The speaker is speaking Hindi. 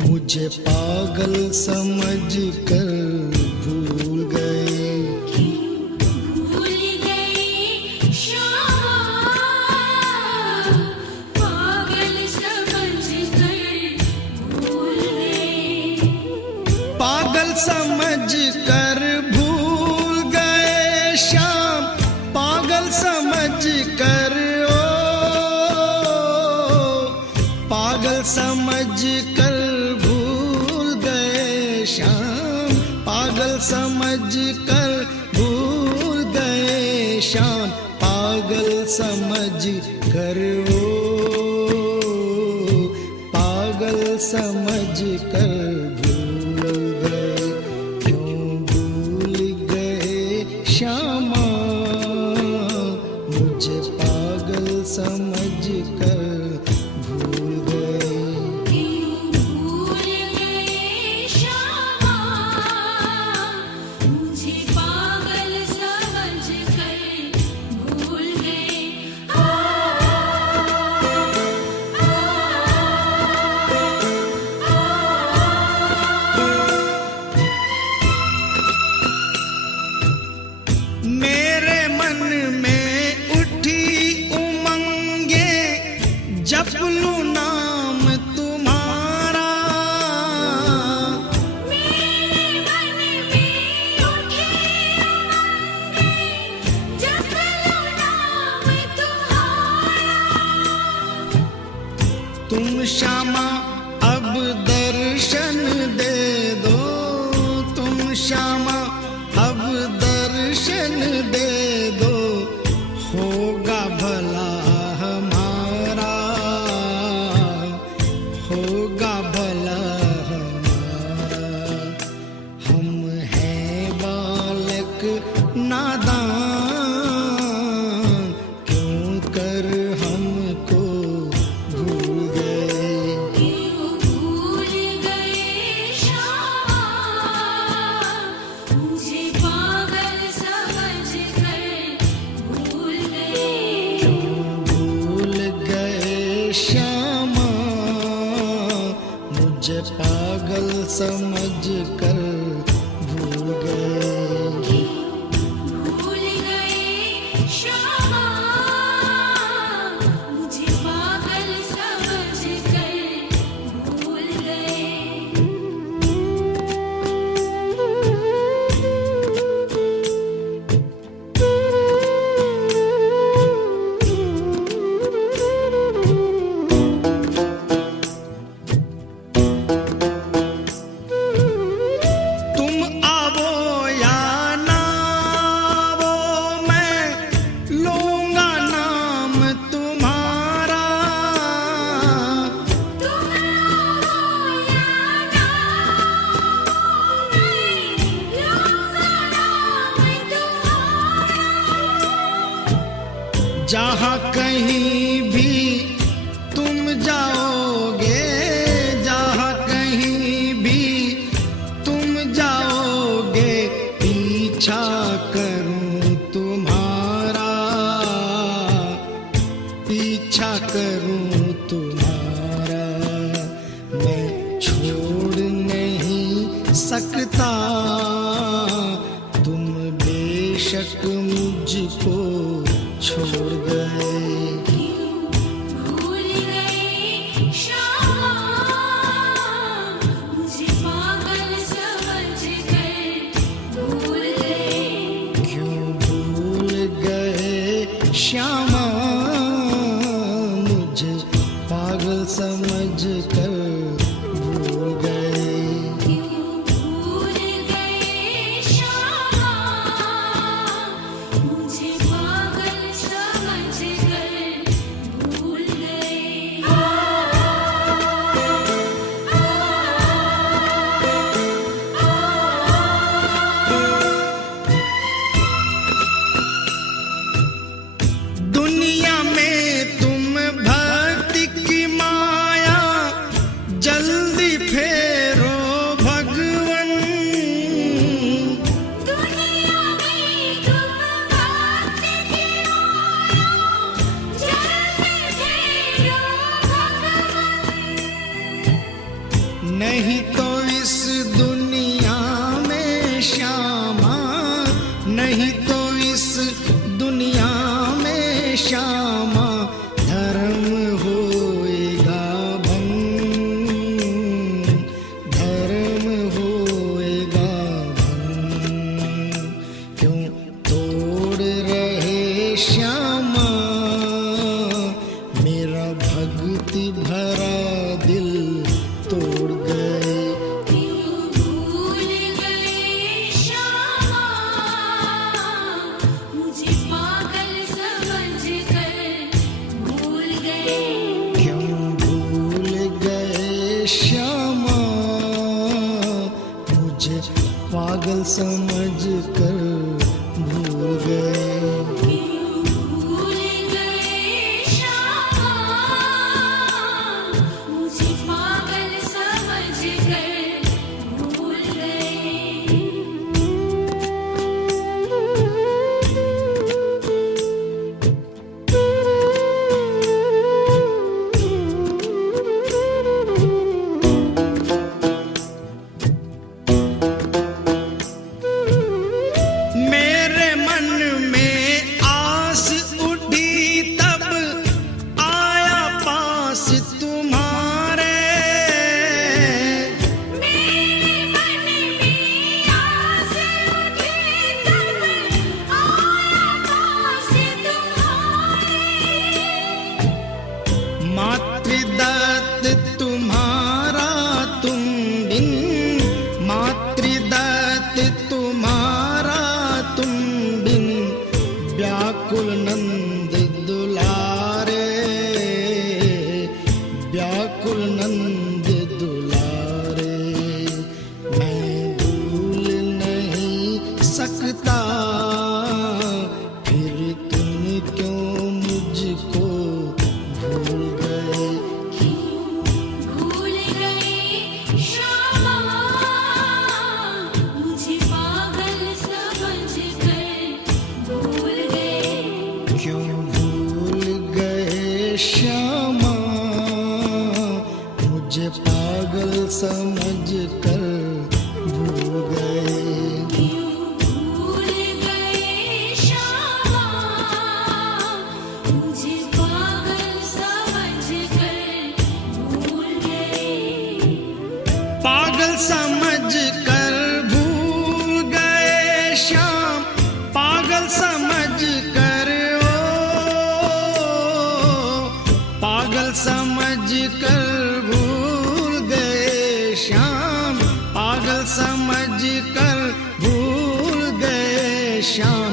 मुझे पागल समझ कर भूल गए। भूल गए श्यामा, पागल समझ कर भूल गए। पागल समझ कर भूल गए श्याम, पागल समझ कर पागल समझ कर भूल गए श्याम, पागल समझ कर भूल गए श्याम, पागल समझ कर पागल समझ कर भूल गए। क्यों भूल गए श्यामा, मुझे पागल समझ कर भूल गए। भूल गए श्यामा, मुझे पागल समझ कर भूल गए। मेरे मन में उठी उमंगे, जप लूं नाम तुम्हारा। मेरे मन में उठी उमंगे, जप लूं नाम तुम्हारा। तुम श्यामा अब दर्शन दे दो, तुम श्यामा अब दर्शन दे दो, होगा भला हमारा, होगा भला हमारा। हम हैं बालक नादान, क्यों कर हमको भूल गए। क्यों भूल गए श्यामा, मुझे पागल समझ कर भूल गए। भूल गए श्यामा, मुझे पागल समझ कर भूल गए। भूल गए श्यामा, मुझे पागल समझ कर भूल गए। तुम आवो या ना आवो, मैं लूंगा नाम तुम्हारा। तुम आओ या ना आओ, मैं लूंगा नाम तुम्हारा। जहाँ कहीं भी तुम जाओगे, जहाँ कहीं भी तुम जाओगे, पीछा करूं तुम्हारा, पीछा करूं तुम्हारा। मैं छोड़ नहीं सकता, तुम बेशक मुझको छोड़ गए। भूल गए श्यामा, मुझे पागल समझ कर भूल गए। क्यों भूल गए श्यामा, मुझे पागल समझ कर भूल गए। भूल गए श्यामा, मुझे पागल समझ कर भूल गए। दुनिया में तुम भक्ति की माया नहीं तो इस दुनिया में श्यामा, नहीं तो इस दुनिया में श्यामा धर्म होएगा भंग, धर्म होएगा भंग। क्यों तोड़ रहे श्यामा मेरा भक्ति भरा दिल तोड़ गए। क्यों भूल गए श्यामा, मुझे पागल समझकर भूल गए। क्यों भूल गए श्यामा मुझे पागल समझ कर भूल गए। क्यों भूल गए श्यामा, मुझे पागल समझकर भूल गए। मेरे मन में आस उठी तब आया पास तुम्हारे। मेरे मन में आस उठी तब आया पास तुम्हारे। मातृदत्त तुम्हारा तुम बिन, मातृदत्त तुम्हारा तुम बिन व्याकुल नंद दुलारे, व्याकुल नंद दुलारे। मैं भूल नहीं सकता फिर तुम क्यों मुझको भूल गए। भूल गए श्यामा, मुझे पागल समझकर भूल गए। क्यों भूल गए श्यामा मुझे पागल समझ कर भूल गए। भूल गए श्यामा, मुझे पागल समझकर भूल गए। पागल समझ कर भूल गए श्याम, पागल समझ कर पागल समझ कर भूल गए श्याम, पागल समझ कर भूल गए श्याम।